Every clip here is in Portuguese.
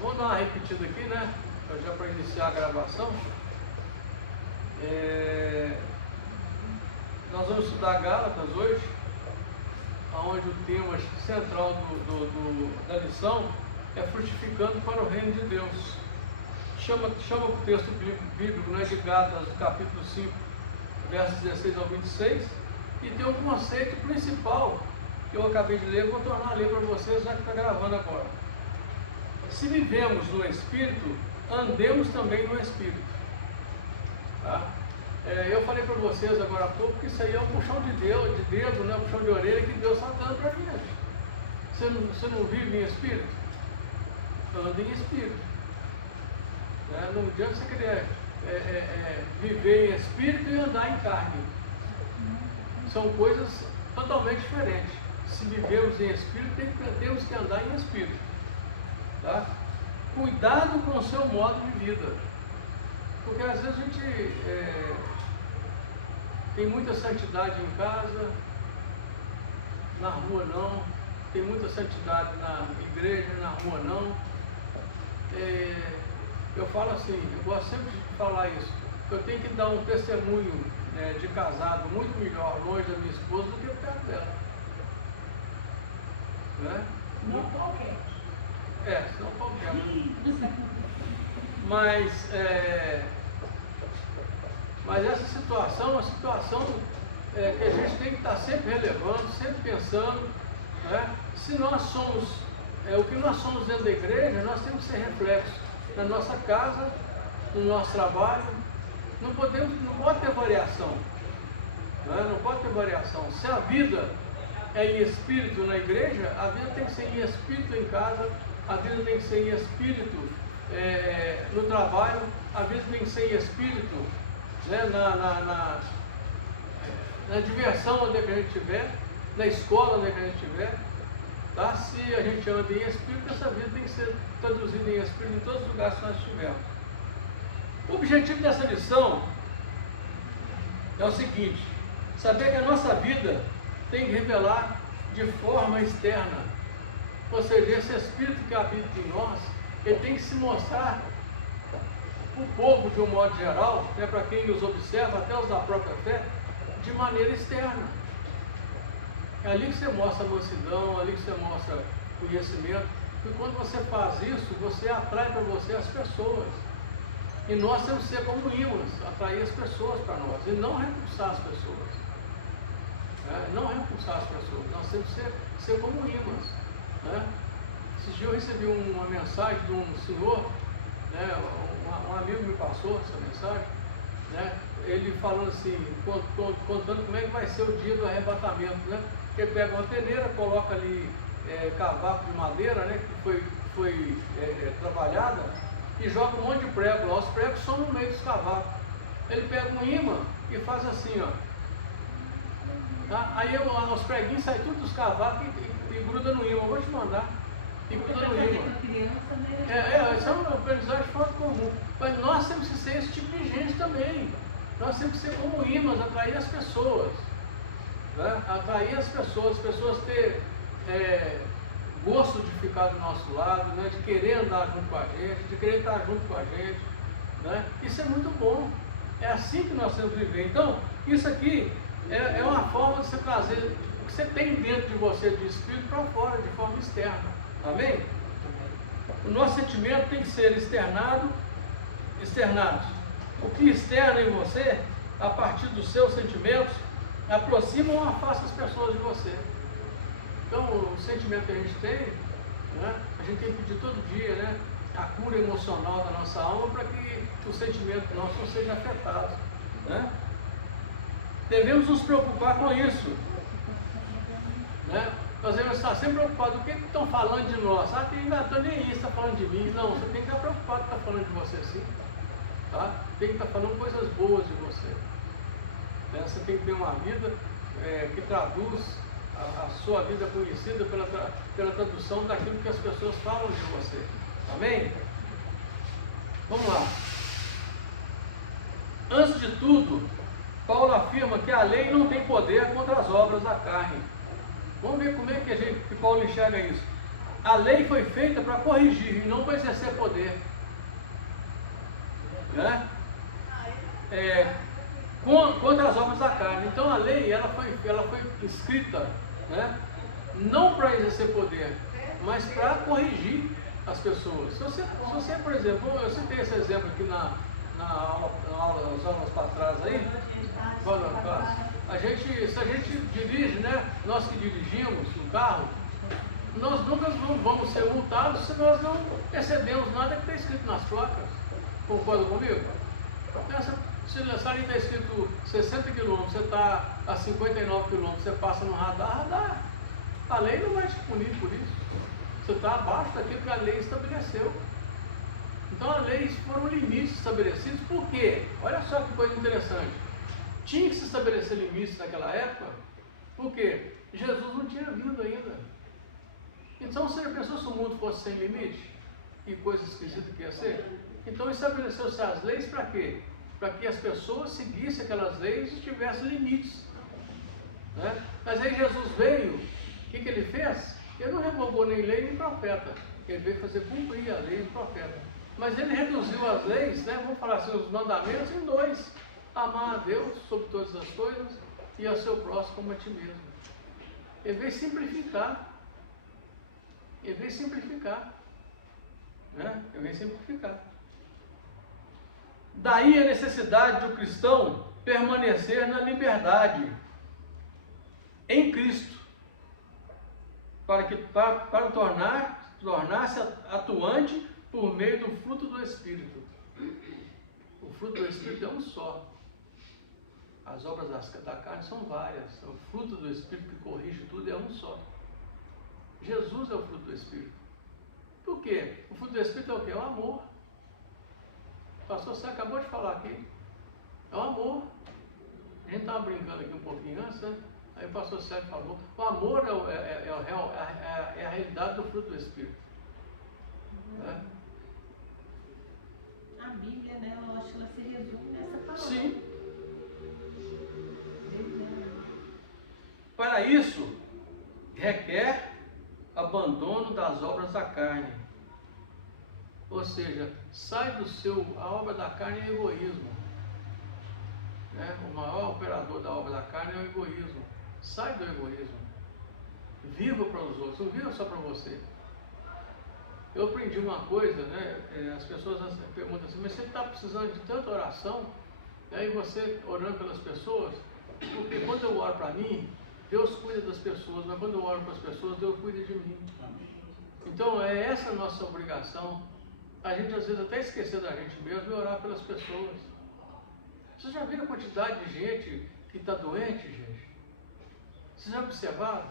Vamos dar uma repetida aqui, né? Já para iniciar a gravação. Nós vamos estudar Gálatas hoje, onde o tema central da lição é frutificando para o reino de Deus. Chama o texto bíblico, né, de Gálatas, capítulo 5, versos 16 ao 26, e tem um conceito principal que eu acabei de ler, vou tornar a ler para vocês, já que está gravando agora. Se vivemos no Espírito, andemos também no Espírito. Tá? Eu falei para vocês agora há pouco que isso aí é um puxão de dedo, né? Um puxão de orelha que Deus está dando para a gente. Você não vive em Espírito? Anda em Espírito. Não adianta você querer viver em Espírito e andar em carne. São coisas totalmente diferentes. Se vivemos em Espírito, temos que andar em Espírito. Tá? Cuidado com o seu modo de vida. Porque às vezes a gente tem muita santidade em casa, na rua não. Tem muita santidade na igreja, na rua não. Eu falo assim, eu gosto sempre de falar isso. Eu tenho que dar um testemunho de casado muito melhor longe da minha esposa do que perto dela. Né? Não qualquer. Não qualquer. Mas essa situação é uma situação que a gente tem que estar sempre relevando, sempre pensando. Né? Se nós somos o que nós somos dentro da igreja, nós temos que ser reflexos na nossa casa, no nosso trabalho. Não pode ter variação. Né? Não pode ter variação. Se a vida é em espírito na igreja, a vida tem que ser em espírito em casa, a vida tem que ser em espírito no trabalho, a vida tem que ser em espírito, né, na diversão onde a gente estiver, na escola onde a gente estiver. Tá? Se a gente anda em espírito, essa vida tem que ser traduzida em espírito em todos os lugares que nós estivermos. O objetivo dessa lição é o seguinte: saber que a nossa vida tem que revelar de forma externa. Ou seja, esse Espírito que habita em nós, ele tem que se mostrar para o povo de um modo geral, né, para quem nos observa, até os da própria fé, de maneira externa. É ali que você mostra a mansidão, é ali que você mostra conhecimento. E quando você faz isso, você atrai para você as pessoas. E nós temos que ser como ímãs, atrair as pessoas para nós, e não repulsar as pessoas. Não repulsar as pessoas, nós temos que ser como ímãs. Né? Esses dias eu recebi uma mensagem de um senhor, né, um amigo me passou essa mensagem, né, ele falando assim, contando como é que vai ser o dia do arrebatamento. Né? Ele pega uma peneira, coloca ali cavaco de madeira, né, que foi trabalhada, e joga um monte de prego lá. Os pregos são no meio dos cavacos. Ele pega um imã e faz assim, ó. Tá? Aí os preguinhos saem tudo dos cavacos e gruda no imã. Eu vou te mandar. E gruda no imã. Isso é uma aprendizagem fora comum. Mas nós temos que ser esse tipo de gente também. Nós temos que ser como imãs, atrair as pessoas. Né? Atrair as pessoas ter gosto de ficar do nosso lado, né? De querer andar junto com a gente, de querer estar junto com a gente. Né? Isso é muito bom. É assim que nós temos que viver. Então, isso aqui é uma forma de você trazer o que você tem dentro de você de espírito para fora, de forma externa. Amém? O nosso sentimento tem que ser externado. O que externa em você, a partir dos seus sentimentos, aproxima ou afasta as pessoas de você. Então, o sentimento que a gente tem, né, a gente tem que pedir todo dia, né, a cura emocional da nossa alma para que o sentimento nosso não seja afetado. Né? Devemos nos preocupar com isso. Né? Nós devemos estar sempre preocupados. O que estão falando de nós? Tem nem isso, está falando de mim. Não, você tem que estar preocupado que está falando de você sim. Tá? Tem que estar falando coisas boas de você. Né? Você tem que ter uma vida que traduz a sua vida conhecida pela tradução daquilo que as pessoas falam de você. Amém? Vamos lá. Antes de tudo, Paulo afirma que a lei não tem poder contra as obras da carne. Vamos ver como é que Paulo enxerga isso. a lei foi feita para corrigir e não para exercer poder. Né? Contra as obras da carne. Então a lei ela foi escrita, né? Não para exercer poder, mas para corrigir as pessoas. Se você, por exemplo, eu citei esse exemplo aqui nas aulas para trás aí, se a gente dirige, né? Nós que dirigimos um carro, nós nunca vamos ser multados se nós não excedemos nada que está escrito nas placas. Concorda comigo? Se ali está escrito 60 km, você está a 59 km, você passa no radar, a lei não vai te punir por isso. Você está abaixo daquilo que a lei estabeleceu. Então a lei foram limites estabelecidos. Por quê? Olha só que coisa interessante. Tinha que se estabelecer limites naquela época, porque Jesus não tinha vindo ainda. Então você já pensou se o mundo fosse sem limite? Que coisa esquisita que ia ser? Então estabeleceu-se as leis para quê? Para que as pessoas seguissem aquelas leis e tivessem limites. Né? Mas aí Jesus veio, o que ele fez? Ele não revogou nem lei nem profeta. Ele veio fazer cumprir a lei e o profeta. Mas ele reduziu as leis, né? Vamos falar assim, os mandamentos em dois. Amar a Deus sobre todas as coisas e ao seu próximo como a ti mesmo. Ele veio simplificar. Ele veio simplificar. Né? Ele veio simplificar. Daí a necessidade do cristão permanecer na liberdade em Cristo, para tornar-se atuante por meio do fruto do Espírito. O fruto do Espírito é um só. As obras da carne são várias. O fruto do Espírito que corrige tudo é um só. Jesus é o fruto do Espírito. Por quê? O fruto do Espírito é o quê? É o amor. Pastor, você acabou de falar aqui. É o amor. A gente estava brincando aqui um pouquinho antes, né? Aí o pastor Sérgio falou, o amor é a realidade do fruto do Espírito. Né? A Bíblia, né, eu acho que ela se resume nessa palavra. Sim. Para isso, requer abandono das obras da carne. Ou seja, sai do a obra da carne é egoísmo. Né? O maior operador da obra da carne é o egoísmo. Sai do egoísmo. Viva para os outros, não viva só para você. Eu aprendi uma coisa, né? As pessoas perguntam assim, mas você está precisando de tanta oração? E aí você orando pelas pessoas, porque quando eu oro para mim, Deus cuida das pessoas, mas quando eu oro para as pessoas, Deus cuida de mim. Então é essa a nossa obrigação. A gente às vezes até esquecer da gente mesmo e orar pelas pessoas. Vocês já viram a quantidade de gente que está doente, gente? Vocês já observaram?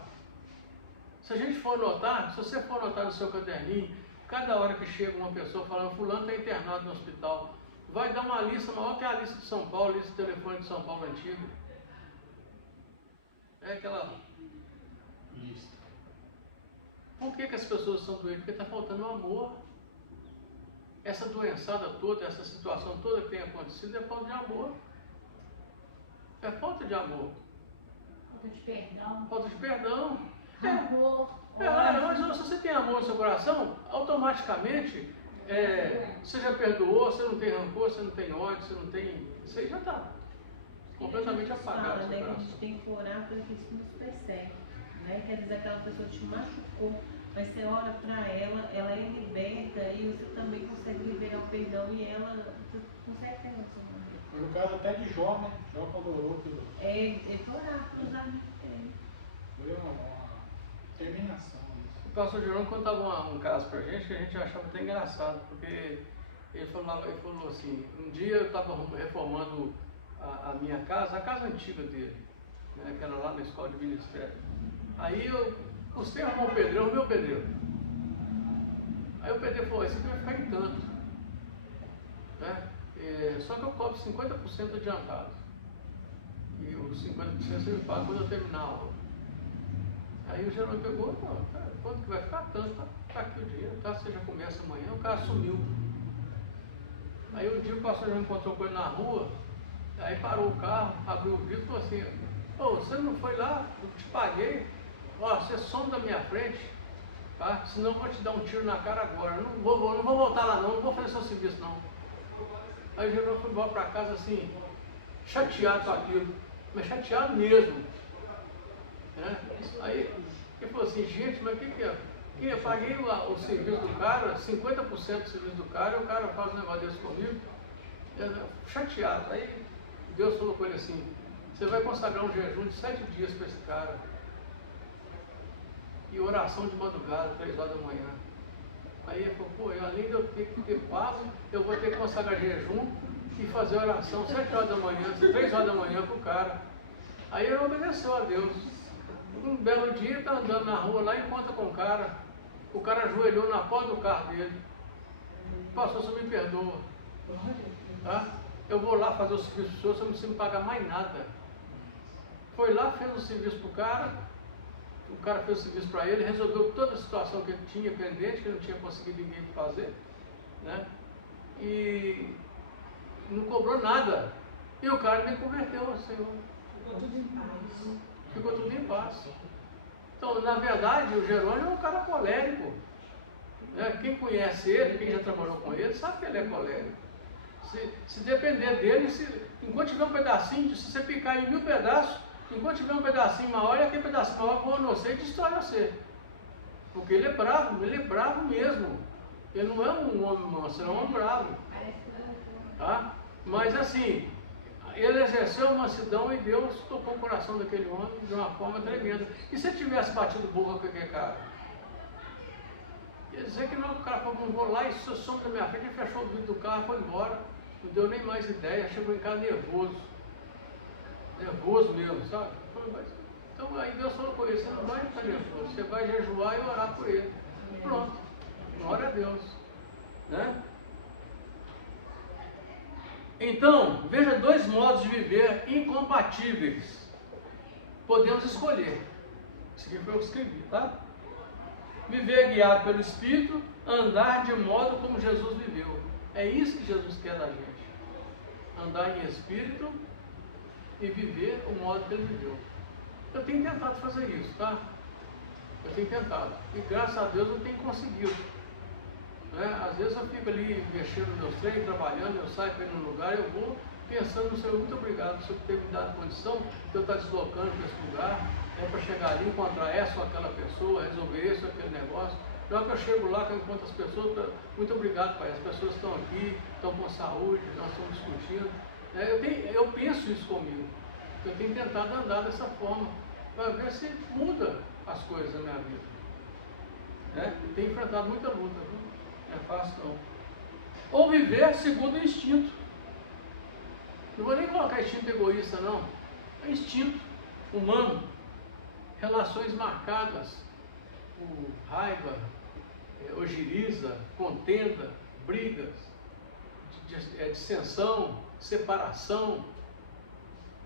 Se a gente for notar, se você for notar no seu caderninho, cada hora que chega uma pessoa falando, fulano está internado no hospital, vai dar uma lista maior que a lista de São Paulo, lista de telefone de São Paulo antigo. É aquela lista. Por que as pessoas são doentes? Porque está faltando amor. Essa doençada toda, essa situação toda que tem acontecido é falta de amor. É falta de amor. Falta de perdão. Falta de perdão. Amor. Mas se você tem amor no seu coração, automaticamente você já perdoou, você não tem rancor, você não tem ódio, você não tem. Isso aí já está completamente apagado. Fala, né, que a gente tem que orar para que isso nos persegue. Né? Quer dizer, aquela pessoa te machucou, mas você ora para ela, ela é liberta e você também consegue liberar o perdão e ela consegue ter noção. Foi o caso até de Jó, né? Jó quando orou pelo. Ele foi orar para os amigos dele. Foi uma terminação isso. O pastor Jerônimo contava um caso pra gente que a gente achava até engraçado, porque ele falou assim, um dia eu estava reformando a minha casa, a casa antiga dele, né, que era lá na escola de ministério. Aí eu custei arrumar um pedreiro, o meu pedreiro. Aí o pedreiro falou, esse aqui vai ficar em tanto. Né? Só que eu cobro 50% adiantado. E os 50% você me paga quando eu terminar a obra. Aí o Jerônimo pegou, quanto que vai ficar? Tanto, tá aqui o dinheiro, tá? Você já começa amanhã, o cara sumiu. Aí um dia o pastor já encontrou com ele na rua, aí parou o carro, abriu o vidro e falou assim, ô, você não foi lá, eu te paguei, ó, você some da minha frente. Tá? Senão eu vou te dar um tiro na cara agora. Não vou voltar lá não vou fazer seu serviço não. Aí o Jerônimo foi embora para casa assim, chateado com aquilo, mas chateado mesmo. Né? Aí ele falou assim, gente, mas o que é? Eu paguei o serviço do cara, 50% do serviço do cara, e o cara faz um negócio desse comigo, chateado. Aí Deus falou com ele assim, você vai consagrar um jejum de 7 dias para esse cara. E oração de madrugada, 3 horas da manhã. Aí ele falou, pô, além de eu ter que ter pago, eu vou ter que consagrar jejum e fazer oração 7 horas da manhã, 3 horas da manhã para o cara. Aí ele obedeceu a Deus. Um belo dia, está andando na rua lá e encontra com o cara ajoelhou na porta do carro dele. Pastor, você me perdoa. Tá? Eu vou lá fazer o serviço do senhor, você não precisa me pagar mais nada. Foi lá, fez o serviço para o cara fez o serviço para ele, resolveu toda a situação que ele tinha pendente, que não tinha conseguido ninguém fazer, né? E não cobrou nada. E o cara nem converteu ao Senhor. Ficou tudo em paz. Ficou tudo em paz. Então, na verdade, o Jerônimo é um cara colérico. Né? Quem conhece ele, quem já trabalhou com ele, sabe que ele é colérico. Se depender dele, enquanto tiver um pedacinho, se você picar em 1000 pedaços, enquanto tiver um pedacinho maior, aquele pedacinho maior voa no você e destrói você. Porque ele é bravo mesmo. Ele não é um homem manso, ele é um homem bravo. Tá? Mas assim, ele exerceu a mansidão e Deus tocou o coração daquele homem de uma forma tremenda. E se ele tivesse batido boca com aquele cara? Quer dizer que não, o cara falou, vou lá e some da minha frente, ele fechou o vidro do carro e foi embora. Não deu nem mais ideia, chegou em casa nervoso. Nervoso mesmo, sabe? Então aí Deus falou com ele, você não vai ficar nervoso, você vai jejuar e orar por ele. Pronto, glória a Deus. Né? Então, veja 2 modos de viver incompatíveis. Podemos escolher. Isso aqui foi eu que escrevi, tá? Viver guiado pelo Espírito, andar de modo como Jesus viveu. É isso que Jesus quer da gente. Andar em Espírito e viver o modo que ele viveu. Eu tenho tentado fazer isso, tá? Eu tenho tentado. E graças a Deus eu tenho conseguido. Né? Às vezes eu fico ali mexendo nos meus treinos, trabalhando, eu saio para ir num lugar, eu vou pensando no Senhor, muito obrigado, Senhor, por ter me dado condição de eu estar deslocando para esse lugar, para chegar ali, encontrar essa ou aquela pessoa, resolver esse ou aquele negócio. Na hora que eu chego lá, que eu encontro as pessoas, muito obrigado, Pai, as pessoas estão aqui, estão com saúde, nós estamos discutindo. Eu penso isso comigo. Eu tenho tentado andar dessa forma, para ver se muda as coisas na minha vida. Eu tenho enfrentado muita luta, não é fácil não. Ou viver segundo o instinto. Não vou nem colocar instinto egoísta, não. É instinto humano. Relações marcadas por raiva, ojeriza, contenda, brigas, dissensão, separação.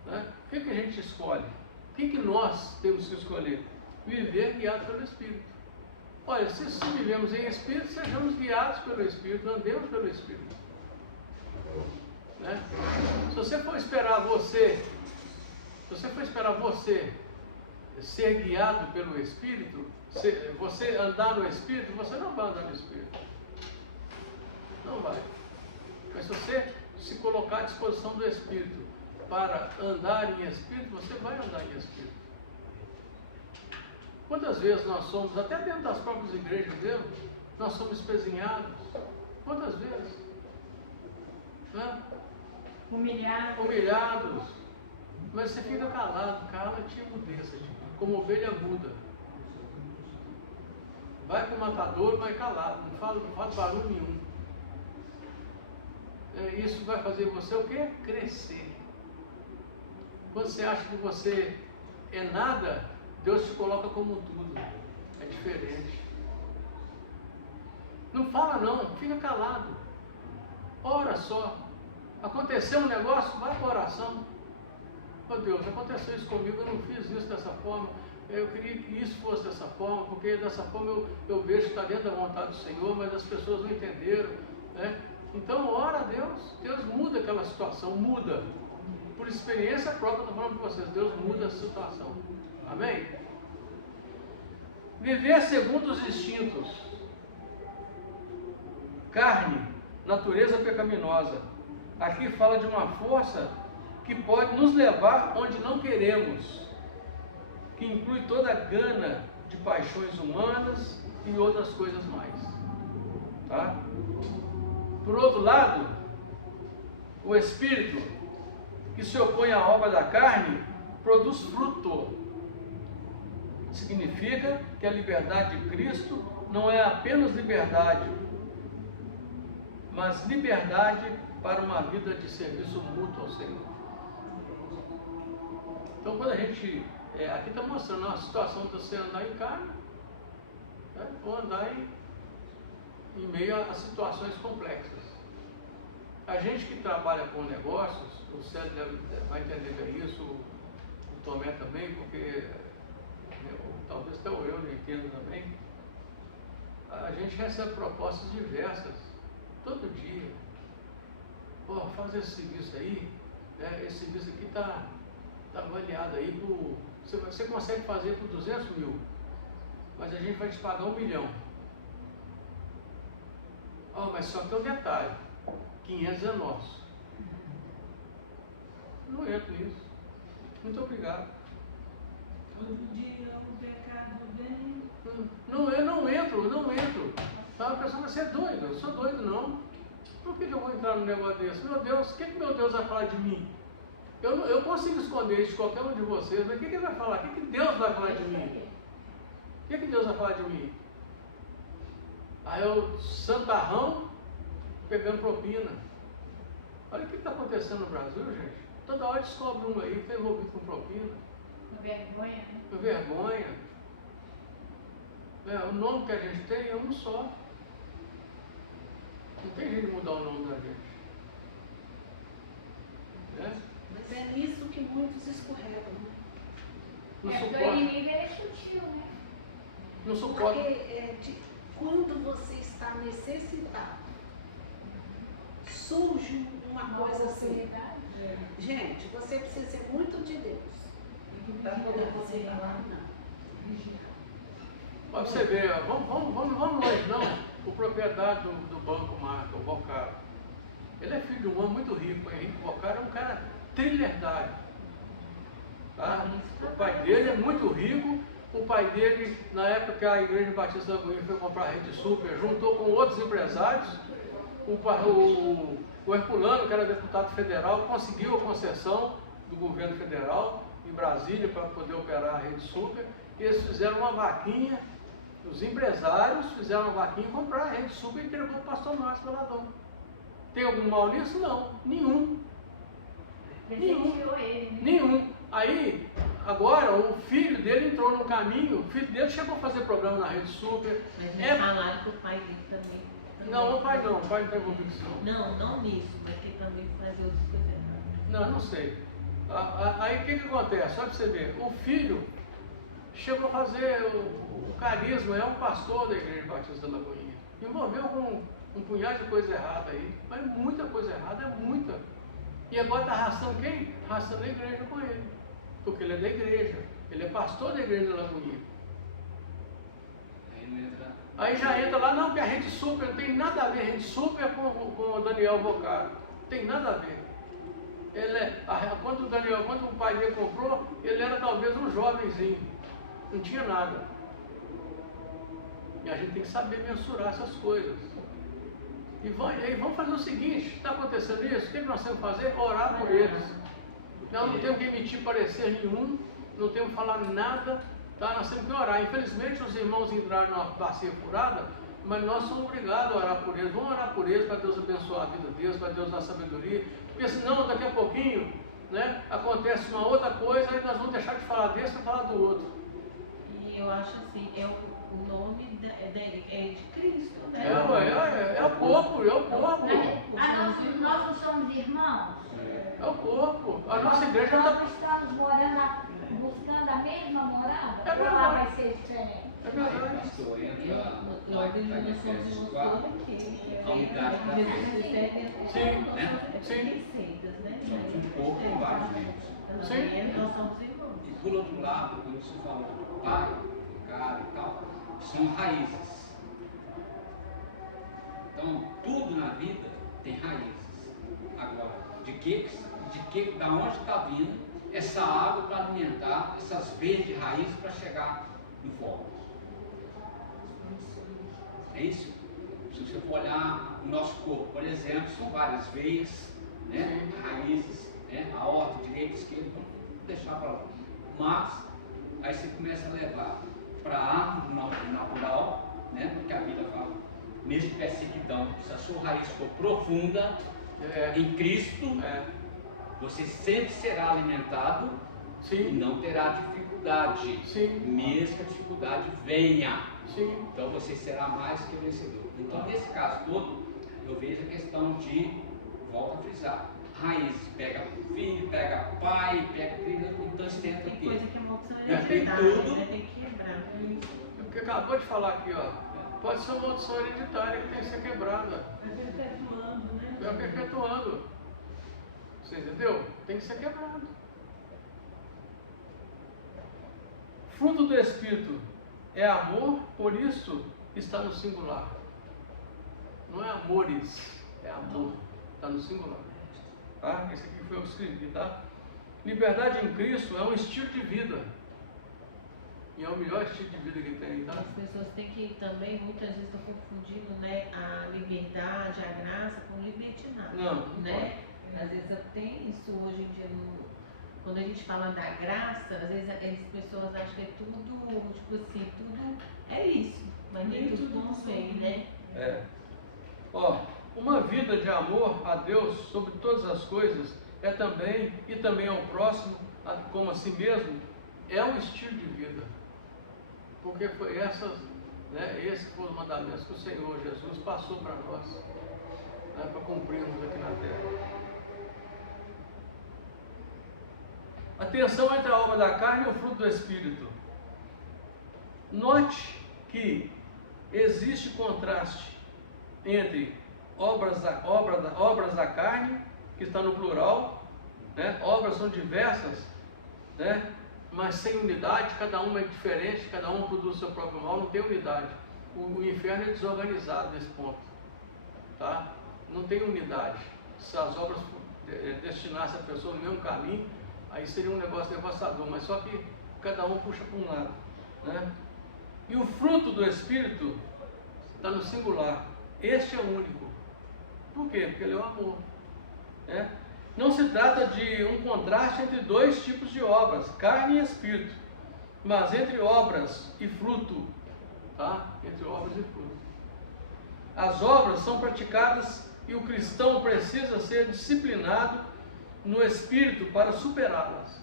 Né? O que a gente escolhe? O que nós temos que escolher? Viver guiado pelo Espírito. Olha, se vivemos em Espírito, sejamos guiados pelo Espírito, andemos pelo Espírito. Né? Se você for esperar você ser guiado pelo Espírito, você andar no Espírito, você não vai andar no Espírito. Não vai. Mas se você se colocar à disposição do Espírito para andar em Espírito, você vai andar em Espírito. Quantas vezes nós somos, até dentro das próprias igrejas mesmo, nós somos espezinhados? Quantas vezes? Né? Humilhados. Mas você fica calado, cala-te e mudeça, como ovelha muda. Vai para o matador, vai calado, não faz barulho nenhum. Isso vai fazer você o quê? Crescer. Quando você acha que você é nada, Deus te coloca como tudo. É diferente. Não fala não, fica calado. Ora só. Aconteceu um negócio, vai para a oração. Oh Deus, aconteceu isso comigo, eu não fiz isso dessa forma. Eu queria que isso fosse dessa forma, porque dessa forma eu vejo que está dentro da vontade do Senhor, mas as pessoas não entenderam. Né? Então, ora a Deus. Deus muda aquela situação, muda. Por experiência própria, eu estou falando para vocês, Deus muda a situação. Amém? Viver segundo os instintos. Carne, natureza pecaminosa. Aqui fala de uma força que pode nos levar onde não queremos, que inclui toda a gana de paixões humanas e outras coisas mais. Tá? Por outro lado, o espírito que se opõe à obra da carne produz fruto. Significa que a liberdade de Cristo não é apenas liberdade, mas liberdade para uma vida de serviço mútuo ao Senhor. Então, quando a gente aqui está mostrando a situação de você andar em carne, né, ou andar em meio a situações complexas. A gente que trabalha com negócios, o Célio vai entender bem isso, o Tomé também, porque talvez até eu não entendo também. A gente recebe propostas diversas, todo dia. Pô, faz esse serviço aí, né, esse serviço aqui está avaliado aí por... Você consegue fazer por 200 mil, mas a gente vai te pagar 1 milhão. Oh, mas só que é um detalhe, 500 é nosso. Não entro nisso. Muito obrigado. Todo dia o pecado vem. Eu não entro. Tá? A pessoa vai ser doida, eu sou doido não. Por que eu vou entrar num negócio desse? Meu Deus, o que meu Deus vai falar de mim? Eu consigo esconder isso de qualquer um de vocês, mas o que ele vai falar? O que Deus vai falar de mim? O que Deus vai falar de mim? Aí eu, santarrão, pegando propina. Olha o que está acontecendo no Brasil, gente. Toda hora descobre um aí que está envolvido com propina. Vergonha, né? Vergonha. O nome que a gente tem é um só. Não tem jeito de mudar o nome da gente. Mas é nisso que muitos escorregam, né? Não Porque o suporta. inimigo ele é sutil, né? Não suporta. Porque quando você está necessitado, surge uma coisa assim. oportunidade. Gente, você precisa ser muito de Deus para poder você falar não. Para você ver, vamos longe, não. O proprietário do Banco Marca, o Vocaro, ele é filho de um homem muito rico. O Henrique Vocaro é um cara trilhardário. Tá? O pai dele é muito rico. O pai dele, na época que a Igreja Batista da Lagoinha foi comprar a Rede Super, juntou com outros empresários. O Herculano, que era deputado federal, conseguiu a concessão do governo federal em Brasília para poder operar a Rede Super. E eles fizeram uma vaquinha, os empresários fizeram uma vaquinha e compraram a Rede Super e entregou para o pastor Márcio Valadão. Tem algum mal nisso? Não, nenhum. Presenteou ele, né? Nenhum. Aí, agora, o filho dele entrou no caminho, o filho dele chegou a fazer programa na Rede Super. Mas eles falaram que o pai dele também. Não, o pai não tem convicção. Não nisso, mas que também fazia outras coisas erradas. Não sei. Aí o que acontece? Só para você ver, o filho chegou a fazer o carisma, é um pastor da Igreja Batista da Lagoinha. Envolveu com um punhado de coisa errada aí, mas muita coisa errada, é muita. E agora está arrastando quem? Arrastando a igreja com ele. Porque ele é da igreja, ele é pastor da Igreja da Lagoinha. Aí já entra lá, não, que a Rede Super não tem nada a ver, a Rede Super com o Daniel Vocaro. Não tem nada a ver. Quando o pai dele comprou, ele era talvez um jovenzinho. Não tinha nada. E a gente tem que saber mensurar essas coisas. E vamos fazer o seguinte, está acontecendo isso, o que nós temos que fazer? Orar por eles. Nós não temos que emitir parecer nenhum, não temos que falar nada, tá? Nós temos que orar. Infelizmente os irmãos entraram numa bacia furada, mas nós somos obrigados a orar por eles. Vamos orar por eles para Deus abençoar a vida deles, para Deus dar sabedoria, porque senão daqui a pouquinho, né, acontece uma outra coisa e nós vamos deixar de falar desse para falar do outro. E eu acho assim, o nome é de Cristo, né? É o corpo, é o corpo. Nós não somos irmãos? É o corpo. A nossa igreja Nós está... estamos buscando a mesma morada? É Ou lá verdade. vai ser diferente? É verdade. Pastor, entra Nós somos irmãos aqui. a unidade da fé. Sim. Receitas, né? Somos um corpo com vários membros. Nós somos irmãos. E por outro lado, quando você fala do pai, no cara e tal, são raízes. Então, tudo na vida tem raízes. Agora, da onde está vindo essa água para alimentar essas veias de raiz para chegar no foco? É isso? Se você for olhar o nosso corpo, por exemplo, são várias veias, né? Raízes, né? Aorta, direita, esquerda, vamos deixar para lá. Mas, aí você começa a levar para a árvore natural, né? Porque a Bíblia fala, nesse perseguidão, se a sua raiz for profunda em Cristo, você sempre será alimentado e não terá dificuldade, mesmo que a dificuldade venha. Então você será mais que vencedor. Então, nesse caso todo, eu vejo a questão de, volto a frisar, raiz, pega filho, pega pai, pega filho, então você tenta Tem ter. coisa que é uma opção Já tem hereditária, tudo. né? Tem que quebrar. O que acabou de falar aqui, ó, pode ser uma maldição hereditária que tem que ser quebrada. Vai perpetuando, né? Vai perpetuando. Você entendeu? Tem que ser quebrado. Fruto do Espírito é amor, por isso está no singular. Não é amores, é amor. Está no singular. Tá? Esse aqui foi eu que escrevi, tá? Liberdade em Cristo é um estilo de vida. E é o melhor estilo de vida que tem, tá? As pessoas têm que também, muitas vezes, estão confundindo, né, a liberdade, a graça com libertinagem. Não né? Às vezes tem isso hoje em dia, quando a gente fala da graça, às vezes as pessoas acham que é tudo, tipo assim, tudo é isso, mas nem tudo não sei, né? Ó, uma vida de amor a Deus sobre todas as coisas é também, e também ao próximo, como a si mesmo, é um estilo de vida. Porque foi esses foram os mandamentos que o Senhor Jesus passou para nós, né, para cumprirmos aqui na terra. A tensão entre a obra da carne e o fruto do Espírito. Note que existe contraste entre obras da carne, que está no plural, né? Obras são diversas, né? Mas sem unidade, cada uma é diferente, cada um produz o seu próprio mal, não tem unidade. O inferno é desorganizado nesse ponto, tá? Não tem unidade. Se as obras destinassem a pessoa no mesmo caminho, aí seria um negócio devastador, mas só que cada um puxa para um lado, né? E o fruto do Espírito está no singular. Este é o único. Por quê? Porque ele é o amor, né? Não se trata de um contraste entre dois tipos de obras, carne e espírito, mas entre obras e fruto, tá? Entre obras e fruto. As obras são praticadas e o cristão precisa ser disciplinado no espírito para superá-las.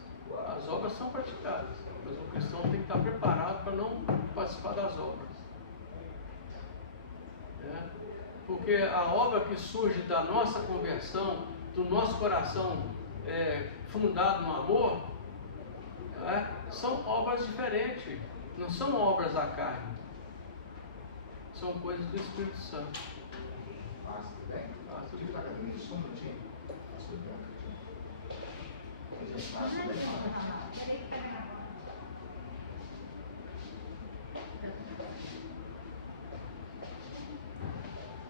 As obras são praticadas, mas o cristão tem que estar preparado para não participar das obras. Porque a obra que surge da nossa conversão, do nosso coração fundado no amor, são obras diferentes, não são obras da carne, são coisas do Espírito Santo.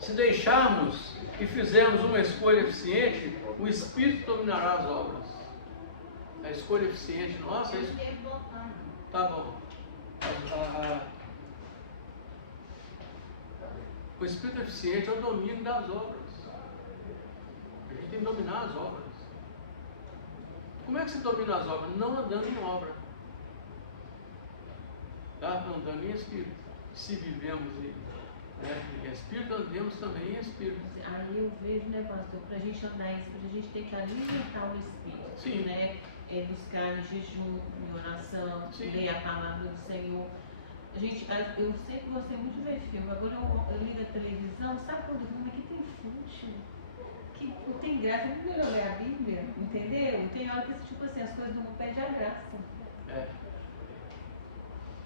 Se deixarmos e fizermos uma escolha eficiente, o Espírito dominará as obras. A escolha eficiente nossa é isso. Tá bom. O Espírito eficiente é o domínio das obras. A gente tem que dominar as obras. Como é que se domina as obras? Não andando em obra. Tá? Andando em Espírito. Se vivemos em Espírito, andemos também em Espírito. Aí eu vejo, né, pastor, para a gente andar em Espírito, a gente tem que alimentar o Espírito. Sim. Né? Buscar em jejum, em oração, Sim. ler a palavra do Senhor. Eu sempre gostei muito de ver filme. Agora eu ligo a televisão, sabe quando o filme aqui tem fútil? Que não tem graça, eu primeiro ler a Bíblia, entendeu? Tem hora que, tipo assim, as coisas do mundo perdem a graça. É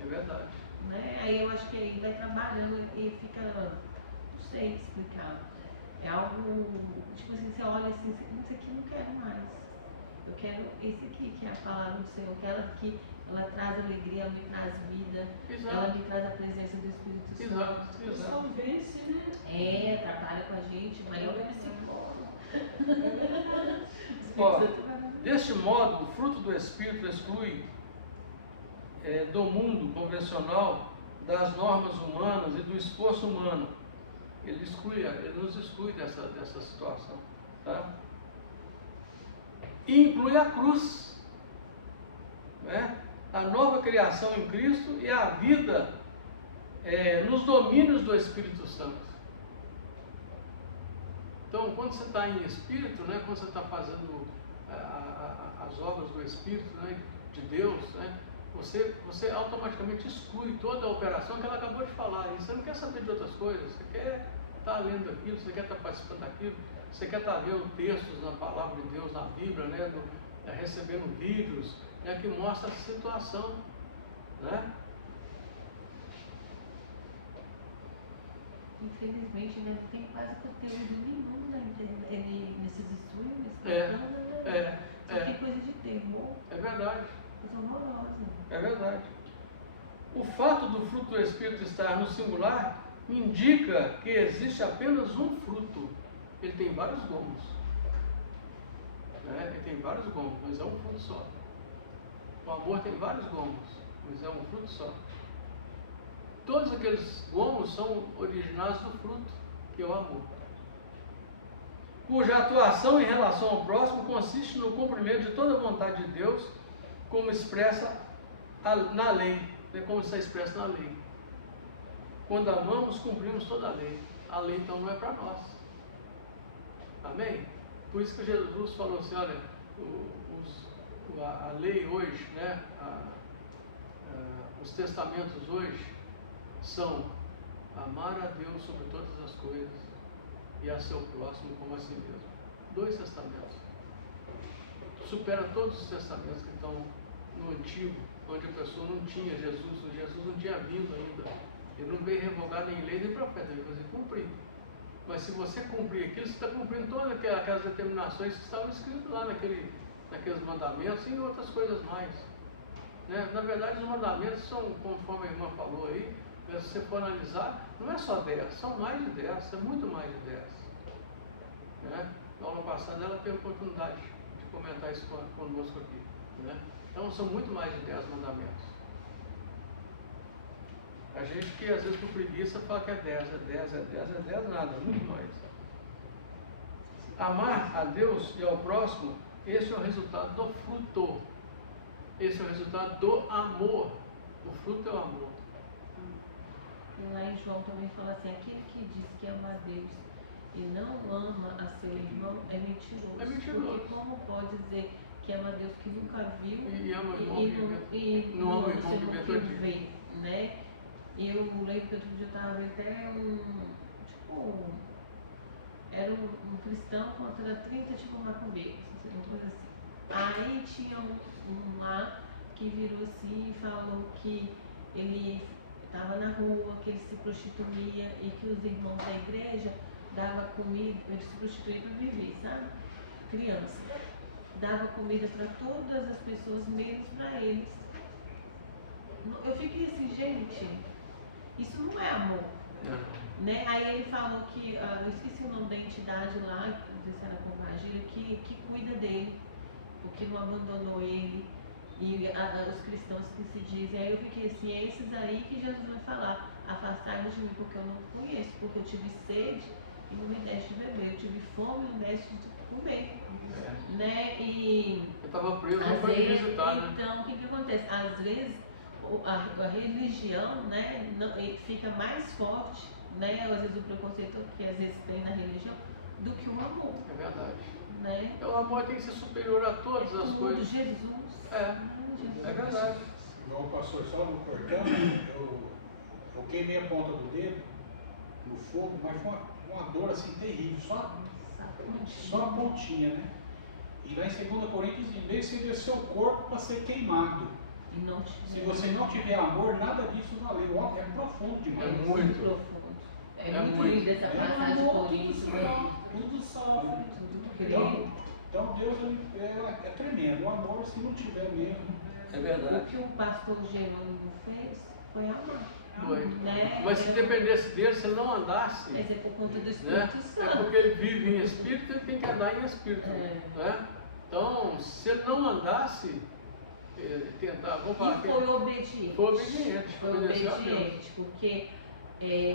verdade. Né? Aí eu acho que aí vai trabalhando e fica, não sei explicar. É algo, tipo assim, você olha assim, isso aqui eu não quero mais. Eu quero esse aqui, que é a palavra do Senhor, aquela que ela traz alegria, ela me traz vida, Exato. ela me traz a presença do Espírito Santo. Exato, Eu exato. sou vence, né? Trabalha com a gente, mas eu me psicólogo. Ó, deste modo, o fruto do Espírito exclui do mundo convencional, das normas humanas e do esforço humano. Ele nos exclui dessa situação. Tá? E inclui a cruz, né? A nova criação em Cristo e a vida nos domínios do Espírito Santo. Então, quando você está em Espírito, né? Quando você está fazendo as obras do Espírito, né? De Deus, né? Você automaticamente exclui toda a operação que ela acabou de falar. E você não quer saber de outras coisas, você quer estar lendo aquilo, você quer estar participando daquilo, você quer estar vendo textos na palavra de Deus, na Bíblia, né? Recebendo vídeos, né? Que mostram a situação, né? Infelizmente, né, não tem quase conteúdo nenhum na internet, nesses streams. Só tem coisa de terror. É verdade. Coisa horrorosa. É verdade. O fato do fruto do Espírito estar no singular indica que existe apenas um fruto. Ele tem vários gomos. Né? Ele tem vários gomos, mas é um fruto só. O amor tem vários gomos, mas é um fruto só. Todos aqueles gomos são originados do fruto, que é o amor. Cuja atuação em relação ao próximo consiste no cumprimento de toda a vontade de Deus, como expressa na lei, né? Como está expresso na lei. Quando amamos, cumprimos toda a lei. A lei então não é para nós. Amém? Por isso que Jesus falou assim, olha, a lei hoje, né? Os testamentos hoje são amar a Deus sobre todas as coisas e a seu próximo como a si mesmo. 2 testamentos. Supera todos os testamentos que estão no Antigo, onde a pessoa não tinha Jesus não tinha vindo ainda. Ele não veio revogar nem lei nem profeta, ele vai cumprir. Mas se você cumprir aquilo, você está cumprindo todas aquelas determinações que estavam escritas lá naqueles mandamentos e em outras coisas mais. Né? Na verdade, os mandamentos são, conforme a irmã falou aí, se você for analisar, não é só 10, são mais de 10, é muito mais de 10. Né? Na aula passada ela teve a oportunidade de comentar isso conosco aqui. Né? Então são muito mais de 10 mandamentos. A gente que às vezes por preguiça fala que é 10, nada, muito mais. Amar a Deus e ao próximo, esse é o resultado do fruto. Esse é o resultado do amor. O fruto é o amor. E lá em João também fala assim, aquele que diz que ama a Deus e não ama a seu irmão é mentiroso. É mentiroso. Porque como pode dizer que ama a Deus que nunca viu E ama o irmão e não ama o irmão seu que vê irmão todo dia. vê, né? Eu lembro que outro dia eu estava vendo até era um cristão contra 30 macumbeiros, uma coisa assim. Aí tinha um lá que virou assim e falou que ele estava na rua, que ele se prostituía e que os irmãos da igreja davam comida, ele se prostituía para viver, sabe? Criança. Dava comida para todas as pessoas, menos para eles. Eu fiquei assim, gente, isso não é amor. Né? Aí ele falou que, eu esqueci o nome da entidade lá, não sei se era Compartilha, que cuida dele, porque não abandonou ele, e os cristãos que se dizem. Aí eu fiquei assim, é esses aí que Jesus vai falar, afastai-vos de mim, porque eu não conheço, porque eu tive sede e não me deste de beber, eu tive fome e não me deste de comer. Né? E eu estava preso, não foi me visitar, né? Então, o que acontece? Às vezes a religião, né, fica mais forte, né, às vezes o preconceito que às vezes tem na religião, do que o amor. É verdade. Né? Então o amor tem que ser superior a todas as coisas. Jesus. É verdade. Igual o pastor só no cortando, eu queimei a ponta do dedo no fogo, mas foi uma dor assim terrível, só a pontinha, né? E lá em 2 Coríntios, em vez de você ver seu corpo para ser queimado. Se você não tiver amor, nada disso valeu. É profundo demais. É muito profundo. É muito muito. linda essa passagem de Coríntios. Tudo sofre, Então Deus é tremendo. O amor, se não tiver mesmo, É verdade. O que o pastor Jerônimo fez foi amar. Foi. Né? Mas se dependesse dele, se ele não andasse, Mas é por conta do né? Espírito É Santo. porque ele vive em espírito, ele tem que andar em espírito. Né? Então, se ele não andasse, tentar, vamos falar E foi obediente. foi obediente, Foi obedeceu a Deus. obediente, porque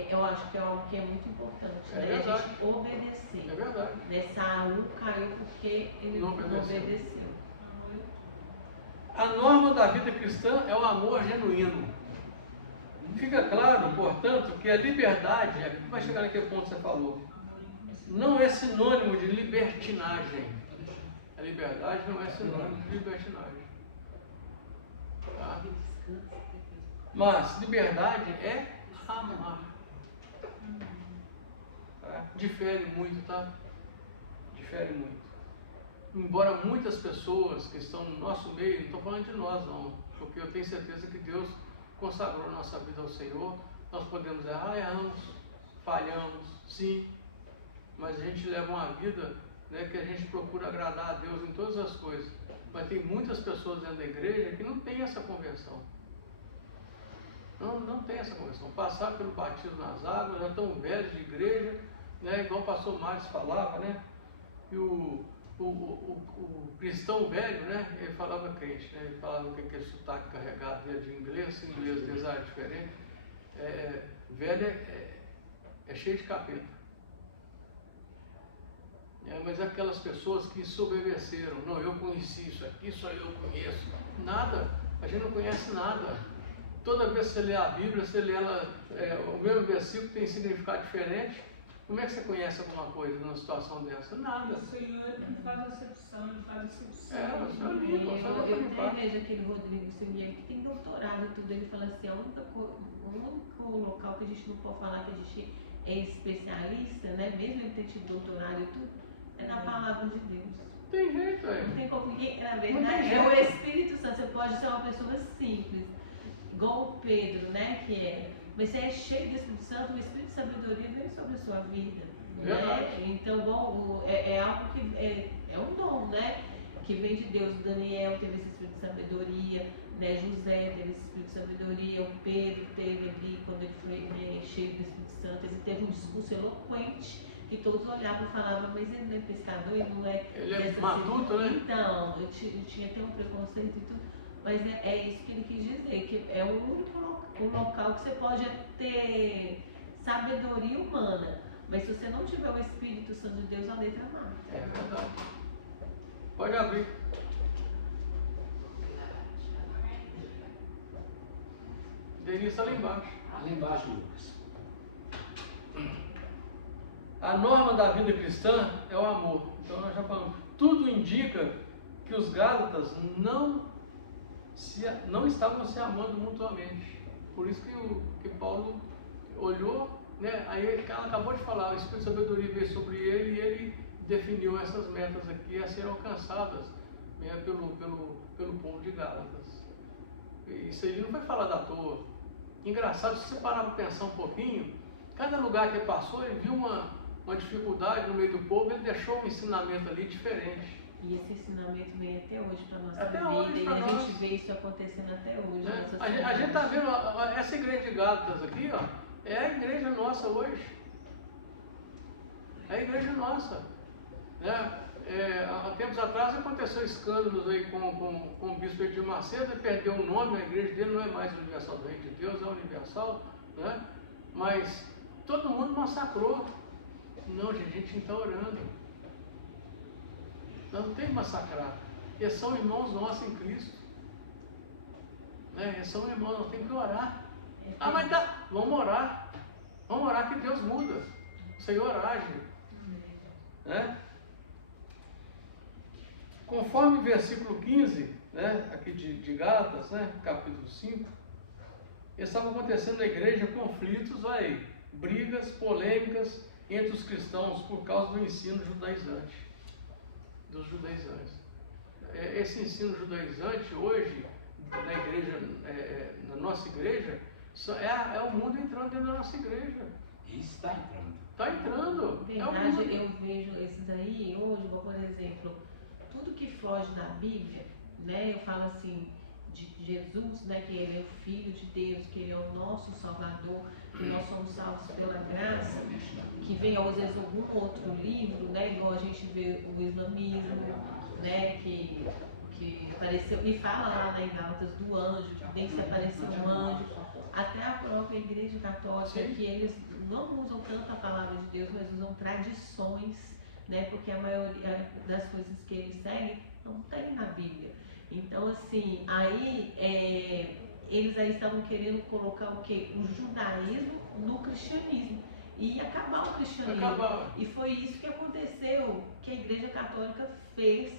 eu acho que é algo que é muito importante, É né? verdade. A gente obedecer. É verdade. Né? Saul caiu porque ele Não não obedeceu. obedeceu. A norma da vida cristã é o amor genuíno. Fica claro, portanto, que a liberdade, aqui vai chegar naquele ponto que você falou, não é sinônimo de libertinagem. A liberdade não é sinônimo de libertinagem. Tá? Mas liberdade é amar. Tá? Difere muito, tá? Difere muito. Embora muitas pessoas que estão no nosso meio, não estou falando de nós não, porque eu tenho certeza que Deus consagrou nossa vida ao Senhor, nós podemos errar, erramos, falhamos, sim, mas a gente leva uma vida, né, que a gente procura agradar a Deus em todas as coisas. Mas tem muitas pessoas dentro da igreja que não tem essa conversão. Não tem essa conversão. Passaram pelo batismo nas águas, já estão velhos de igreja, né, igual o pastor Mário falava, né? E o cristão velho, né? Ele falava crente, né? Ele falava que aquele sotaque carregado dele de inglês deles era diferente. Velho é cheio de capeta. Mas aquelas pessoas que desobedeceram, não, eu conheci isso aqui, só eu conheço. Nada, a gente não conhece nada. Toda vez que você lê a Bíblia, você lê ela, o mesmo versículo tem significado diferente. Como é que você conhece alguma coisa numa situação dessa? Nada. O Senhor não faz acepção, ele faz acepção. O Senhor limpa, o Senhor Eu limpa. até vejo aquele Rodrigo Silveira que tem doutorado e tudo, ele fala assim, o único local que a gente não pode falar que a gente é especialista, né, mesmo ele ter tido doutorado e tudo, é na palavra de Deus. Tem jeito, Não tem como, porque na Não tem verdade é jeito. o Espírito Santo, você pode ser uma pessoa simples, igual o Pedro, né, que é, mas você é cheio do Espírito Santo, o Espírito de sabedoria vem sobre a sua vida. Né? Então, bom, é algo que é um dom, né? Que vem de Deus. O Daniel teve esse espírito de sabedoria, né? José teve esse espírito de sabedoria, o Pedro teve ali, quando ele foi cheio do Espírito Santo, ele teve um discurso eloquente, que todos olhavam e falavam, mas ele não é pescador, ele não é... Ele é matuto, né? Então, eu tinha até um preconceito e tudo, mas é isso que ele quis dizer, que é o único local que você pode ter sabedoria humana. Mas se você não tiver o Espírito Santo de Deus, a letra mata. É verdade. Pode abrir. Denise está lá embaixo. Lá embaixo, Lucas. A norma da vida cristã é o amor. Então nós já falamos. Tudo indica que os Gálatas não estavam se amando mutuamente. Por isso que Paulo olhou, né? Aí ela acabou de falar, o Espírito de Sabedoria veio sobre ele e ele definiu essas metas aqui a serem alcançadas, né, pelo povo de Gálatas. Isso aí não foi falado à toa. Engraçado, se você parar para pensar um pouquinho, cada lugar que ele passou, ele viu uma dificuldade no meio do povo, ele deixou um ensinamento ali diferente. E esse ensinamento vem até hoje para a nossa Até vida, hoje, e pra a nós. gente vê isso acontecendo até hoje. Né? nessa A gente está vendo essa igreja de Gálatas aqui, ó, é a igreja nossa hoje. É a igreja nossa. Né? Há tempos atrás aconteceu escândalos aí com o bispo Edir Macedo, ele perdeu o nome, a igreja dele não é mais Universal do Reino de Deus, é Universal, né? Mas todo mundo massacrou. Não, gente, a gente não está orando. Não tem que massacrar. Eles são irmãos nossos em Cristo. Né? Eles são irmãos, nós temos que orar. Ah, mas tá, vamos orar. Vamos orar que Deus muda. O Senhor age. Né? Conforme o versículo 15, né, aqui de Gálatas, né, capítulo 5, estavam acontecendo na igreja conflitos, aí, brigas, polêmicas entre os cristãos por causa do ensino judaizante, dos judaizantes. Esse ensino judaizante hoje, na igreja, na nossa igreja, é o mundo entrando dentro da nossa igreja. Está entrando. Está entrando. Verdade, eu vejo esses aí hoje, por exemplo, tudo que foge da Bíblia, né? Eu falo assim, de Jesus, né, que Ele é o Filho de Deus, que Ele é o nosso Salvador, que nós somos salvos pela graça, que vem às vezes algum outro livro, né, igual a gente vê o islamismo, né, que apareceu, e fala lá em Gálatas do anjo, que tem que aparecer um anjo, até a própria Igreja Católica, Sim. que eles não usam tanto a palavra de Deus, mas usam tradições, né, porque a maioria das coisas que eles seguem não tem na Bíblia. Então, assim, aí eles aí estavam querendo colocar o quê? O judaísmo no cristianismo e acabar o cristianismo. Acabava. E foi isso que aconteceu, que a Igreja Católica fez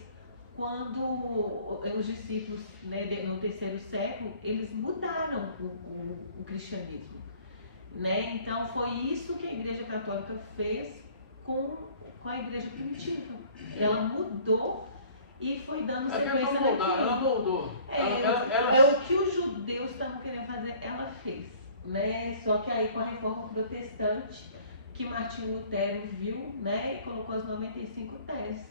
quando os discípulos, né, no terceiro século, eles mudaram o cristianismo, né? Então foi isso que a Igreja Católica fez com a Igreja primitiva. Ela mudou e foi dando sequência naquilo. Ela moldou. É o que os judeus estavam querendo fazer, ela fez, né? Só que aí com a reforma protestante, que Martinho Lutero viu, né, e colocou as 95 teses.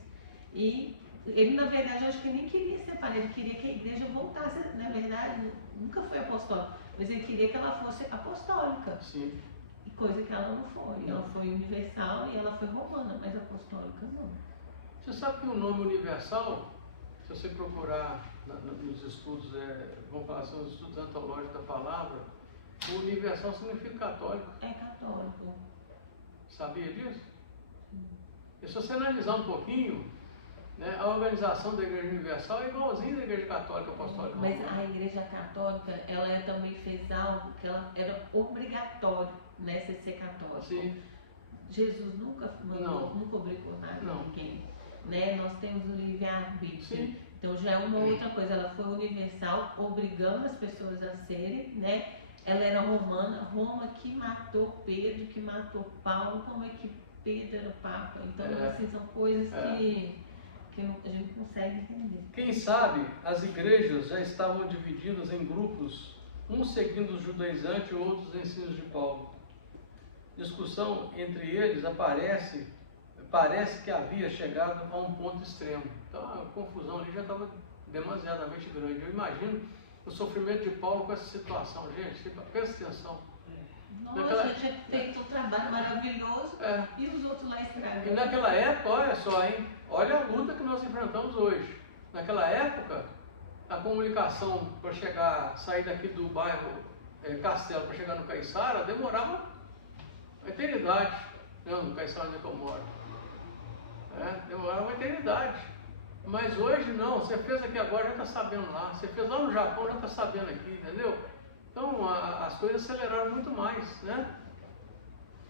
E ele, na verdade, acho que nem queria separar, ele queria que a igreja voltasse, na verdade, nunca foi apostólica, mas ele queria que ela fosse apostólica. Sim. E coisa que ela não foi. Ela foi universal e ela foi romana, mas apostólica não. Você sabe que o nome universal, se você procurar nos estudos, vamos falar assim, os estudos antológicos da palavra, o universal significa católico. É católico. Sabia disso? E se você analisar um pouquinho, né, a organização da Igreja Universal é igualzinha da Igreja Católica Apostólica. Mas a Igreja Católica, ela também fez algo que ela era obrigatório, né, você ser católico. Sim. Jesus nunca mandou, nunca obrigou nada a ninguém. Né? Nós temos o livre-arbítrio. Então já é uma outra coisa. Ela foi universal, obrigando as pessoas a serem, né? Ela era romana, Roma que matou Pedro, que matou Paulo, como é que Pedro era o Papa? Então, assim, são coisas que a gente não consegue entender. Quem sabe as igrejas já estavam divididas em grupos, uns seguindo os judaizantes e outros os ensinos de Paulo. Discussão entre eles parece que havia chegado a um ponto extremo. Então a confusão ali já estava demasiadamente grande. Eu imagino o sofrimento de Paulo com essa situação. Gente, presta atenção. Nossa, a gente tinha feito um trabalho maravilhoso e os outros lá estragaram. E naquela época, olha só, hein? Olha a luta que nós enfrentamos hoje. Naquela época, a comunicação para sair daqui do bairro Castelo para chegar no Caiçara demorava uma eternidade. Não, no Caiçara onde eu moro. Demorava uma eternidade. Mas hoje não, você fez aqui agora, já está sabendo lá. Você fez lá no Japão, já está sabendo aqui, entendeu? Então as coisas aceleraram muito mais, né?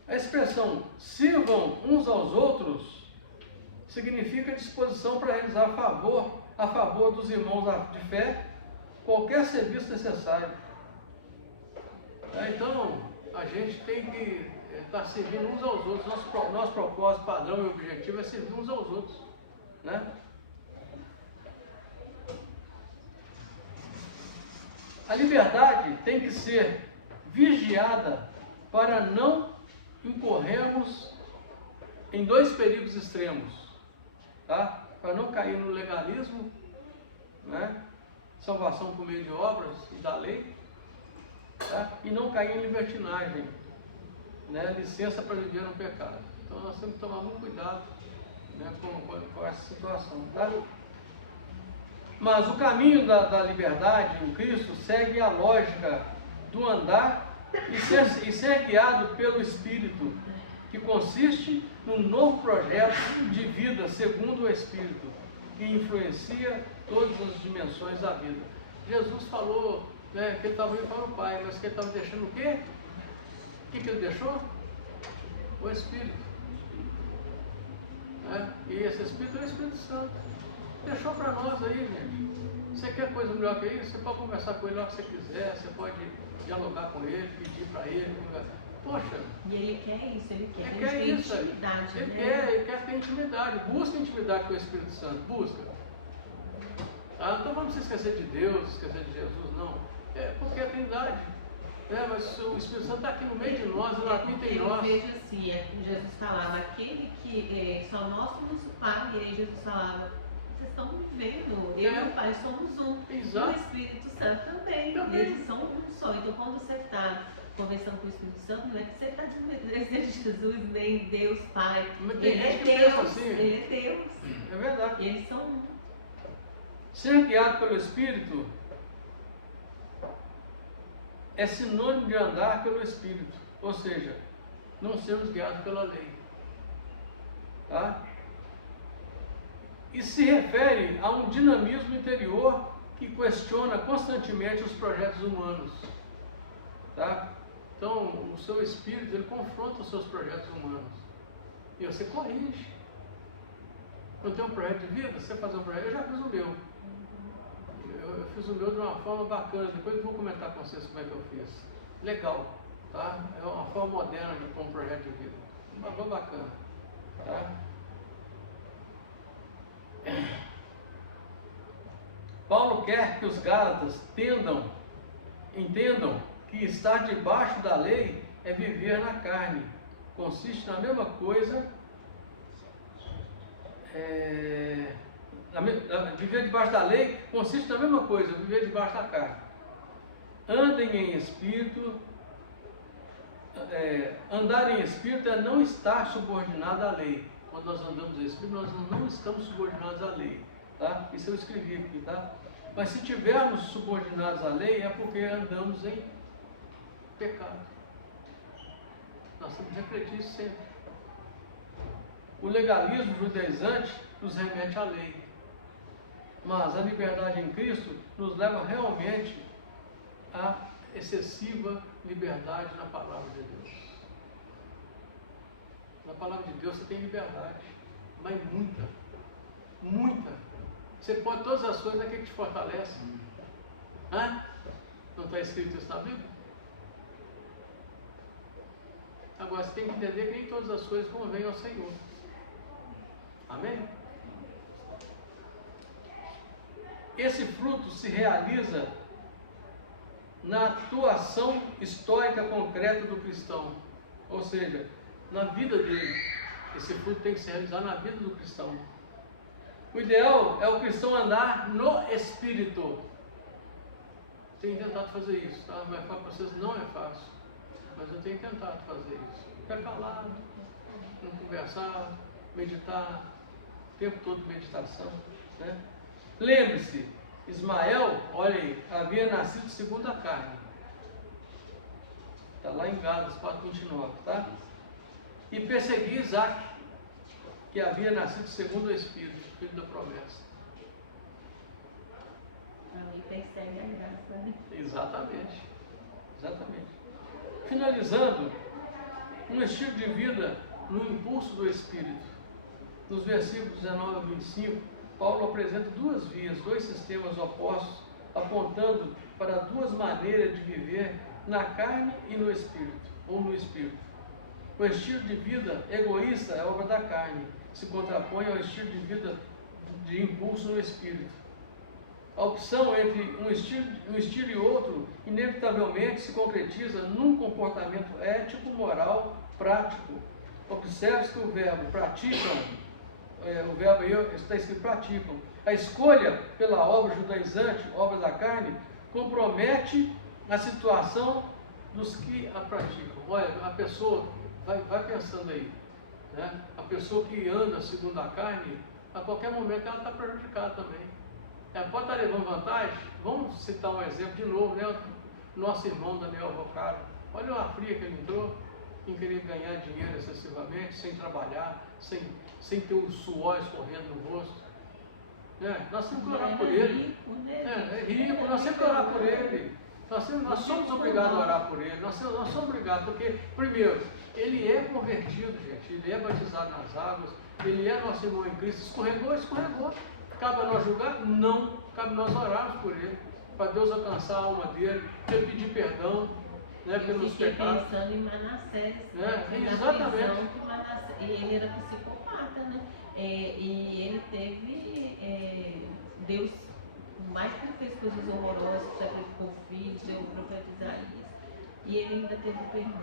A expressão sirvam uns aos outros significa disposição para realizar a favor dos irmãos de fé qualquer serviço necessário. Então a gente tem que estar servindo uns aos outros. Nosso propósito, padrão e objetivo é servir uns aos outros, né? A liberdade tem que ser vigiada para não incorrermos em dois perigos extremos, tá? Para não cair no legalismo, né? Salvação por meio de obras e da lei, tá? E não cair em libertinagem, né? Licença para viver no pecado. Então nós temos que tomar muito cuidado, né, com essa situação, tá? Mas o caminho da liberdade em Cristo segue a lógica do andar e ser guiado pelo Espírito, que consiste num novo projeto de vida segundo o Espírito, que influencia todas as dimensões da vida. Jesus falou, né, que ele estava indo para o Pai, mas que ele estava deixando o quê? O que ele deixou? O Espírito. E esse Espírito é o Espírito Santo. Deixou para nós aí, gente. Você quer coisa melhor que isso? Você pode conversar com ele o que você quiser, você pode dialogar com ele, pedir para ele. Poxa. E ele quer isso, ele quer isso, intimidade. Ele quer ter intimidade. Busca intimidade com o Espírito Santo, busca. Então vamos se esquecer de Deus, esquecer de Jesus, não. Porque é a Trindade. Mas o Espírito Santo está aqui no meio de nós, ele habita em nós. Eu vejo assim, Jesus falava, aquele que só nós somos o Pai, e aí Jesus falava, vocês estão me vendo. Eu e o Pai somos um. Exato. E o Espírito Santo também. Eles são um só. Então, quando você está conversando com o Espírito Santo, não é que você está dizendo Jesus, nem Deus Pai. Mas tem Ele gente é que Deus. pensa assim. Ele é Deus. É verdade. E eles são um. Ser guiado pelo Espírito é sinônimo de andar pelo Espírito. Ou seja, não sermos guiados pela lei. Tá? E se refere a um dinamismo interior que questiona constantemente os projetos humanos. Tá? Então, o seu espírito, ele confronta os seus projetos humanos. E você corrige. Não tem um projeto de vida? Você faz um projeto. Eu já fiz o meu. Eu fiz o meu de uma forma bacana. Depois eu vou comentar com vocês como é que eu fiz. Legal. Tá? É uma forma moderna de pôr um projeto de vida. Uma coisa bacana. Tá? Paulo quer que os Gálatas entendam que estar debaixo da lei é viver na carne. Consiste na mesma coisa, viver debaixo da lei consiste na mesma coisa, viver debaixo da carne. Andem em espírito, andar em espírito é não estar subordinado à lei. Quando nós andamos em espírito, nós não estamos subordinados à lei. Tá? Isso eu escrevi aqui, tá? Mas se tivermos subordinados à lei, é porque andamos em pecado. Nós temos que refletir isso sempre. O legalismo judaizante nos remete à lei. Mas a liberdade em Cristo nos leva realmente à excessiva liberdade na palavra de Deus. Na palavra de Deus você tem liberdade, mas muita, muita. Você pode todas as coisas aqui que te fortalece. Hã? Não está escrito isso na Bíblia? Agora você tem que entender que nem todas as coisas convêm ao Senhor. Amém? Esse fruto se realiza na atuação histórica concreta do cristão. Ou seja, na vida dele. Esse fruto tem que se realizar na vida do cristão. O ideal é o cristão andar no Espírito. Tenho tentado fazer isso, tá? Mas para vocês não é fácil. Mas eu tenho tentado fazer isso. Ficar calado, não conversar, meditar, o tempo todo meditação. Né? Lembre-se, Ismael, olha aí, havia nascido segundo a carne. Está lá em Gálatas 4:29, tá? E persegui Isaac, que havia nascido segundo o Espírito, filho da promessa. Ali persegue a graça, né? Exatamente. Exatamente. Finalizando, um estilo de vida no impulso do Espírito. Nos versículos 19 a 25, Paulo apresenta duas vias, dois sistemas opostos, apontando para duas maneiras de viver na carne e no Espírito, ou no Espírito. O estilo de vida egoísta é obra da carne, se contrapõe ao estilo de vida de impulso no Espírito. A opção entre um estilo e outro inevitavelmente se concretiza num comportamento ético, moral, prático. Observe que o verbo praticam, o verbo aí está escrito praticam. A escolha pela obra judaizante, obra da carne, compromete a situação dos que a praticam. Olha, a pessoa, vai pensando aí, né? A pessoa que anda segundo a carne, a qualquer momento ela está prejudicada também. Ela pode estar levando vantagem. Vamos citar um exemplo de novo, né? Nosso irmão Daniel Rocaro. Olha a fria que ele entrou, em querer ganhar dinheiro excessivamente, sem trabalhar, sem ter o suor escorrendo no rosto. Nós temos que orar por ele. É rico, nós temos que orar por ele. Nós somos obrigados a orar por ele. Nós somos obrigados, porque, primeiro, ele é convertido, gente. Ele é batizado nas águas. Ele é nosso irmão em Cristo. Escorregou. Cabe a nós julgar? Não. Cabe a nós orarmos por ele, para Deus alcançar a alma dele, ele pedir perdão, né, pelos pecados. Pensando em Manassés. Exatamente. E ele era psicopata, né? E ele teve. Deus, por mais que ele fez coisas horrorosas, sacrificou filhos, deu o profeta Isaías, e ele ainda teve perdão.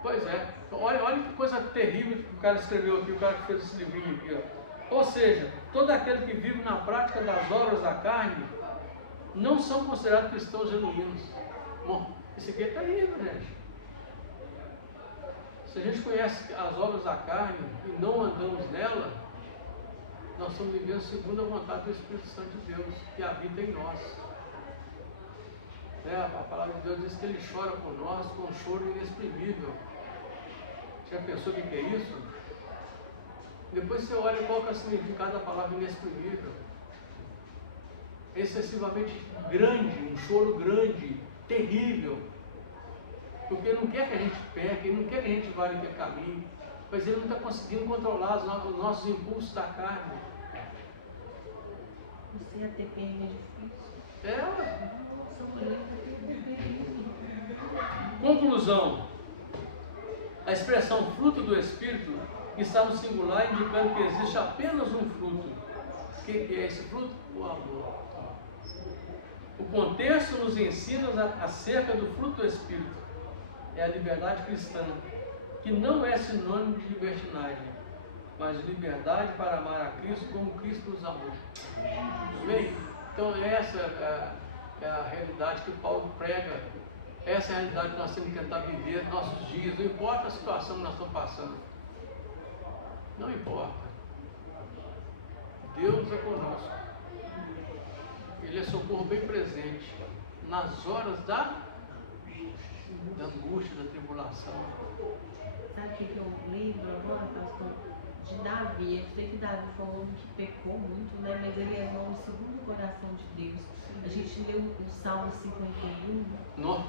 Pois é. Olha que coisa terrível que o cara escreveu aqui, o cara que fez esse livrinho aqui, ó. Ou seja, todo aquele que vive na prática das obras da carne não são considerados cristãos genuínos. Bom, isso aqui é terrível, gente. Se a gente conhece as obras da carne e não andamos nela, nós estamos vivendo segundo a vontade do Espírito Santo de Deus, que habita em nós. A palavra de Deus diz que Ele chora por nós com um choro inexprimível. Já pensou o que é isso? Depois você olha qual que é o significado da palavra inexprimível. Excessivamente grande, um choro grande, terrível. Porque Ele não quer que a gente peque, Ele não quer que a gente vá em caminho, mas Ele não está conseguindo controlar os nossos impulsos da carne. Você ia ter perna difícil. Conclusão. A expressão fruto do Espírito está no singular, indicando que existe apenas um fruto. O que é esse fruto? O amor. O contexto nos ensina acerca do fruto do Espírito. É a liberdade cristã, que não é sinônimo de libertinagem, mas de liberdade para amar a Cristo como Cristo nos amou. Bem, então essa é a realidade que Paulo prega. Essa é a realidade que nós temos que tentar viver nos nossos dias, não importa a situação que nós estamos passando. Não importa. Deus é conosco. Ele é socorro bem presente nas horas da angústia, da tribulação. Sabe o que eu lembro agora, pastor? De Davi. Eu sei que Davi foi um homem que pecou muito, né? Mas ele é um homem segundo o coração de Deus. A gente leu o Salmo 51. Não.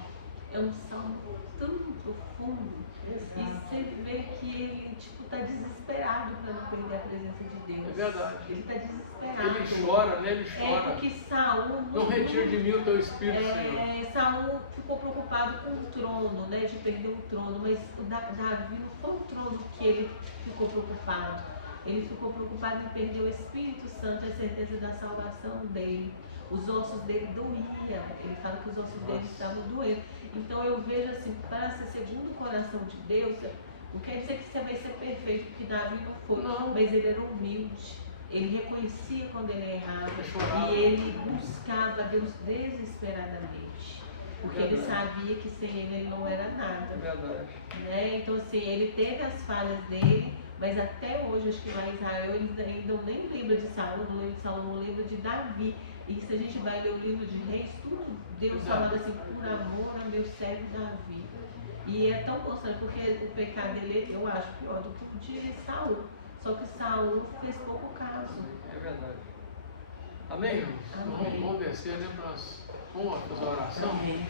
É um salmo tão profundo. E você vê que ele está desesperado para não perder a presença de Deus. É verdade. Ele está desesperado. Ele chora, né? Ele chora. É porque Saul... Não retire de mim o teu espírito, Senhor. Saul ficou preocupado com o trono, né? De perder o trono. Mas o Davi não foi o trono que ele ficou preocupado. Ele ficou preocupado em perder o Espírito Santo, a certeza da salvação dele. Os ossos dele doíam. Ele fala que os ossos dele estavam doendo. Então eu vejo assim, para ser segundo o coração de Deus, não quer dizer que você vai ser perfeito, porque Davi não foi, mas ele era humilde. Ele reconhecia quando ele errava e ele buscava Deus desesperadamente. Porque ele sabia que sem ele não era nada. É verdade. Né? Então assim, ele teve as falhas dele, mas até hoje, acho que lá em Israel, eles ainda nem lembram de Saul, não lembra de Saul, não lembra de Davi. E se a gente vai ler o livro de Reis, tudo Deus falando assim, por amor a meu servo Davi. E é tão constante, porque o pecado dele, eu acho pior do que o de Saul. Só que Saul fez pouco caso. É verdade. Amém, irmãos? Amém. Vamos descer, né? Vamos fazer a oração? Amém.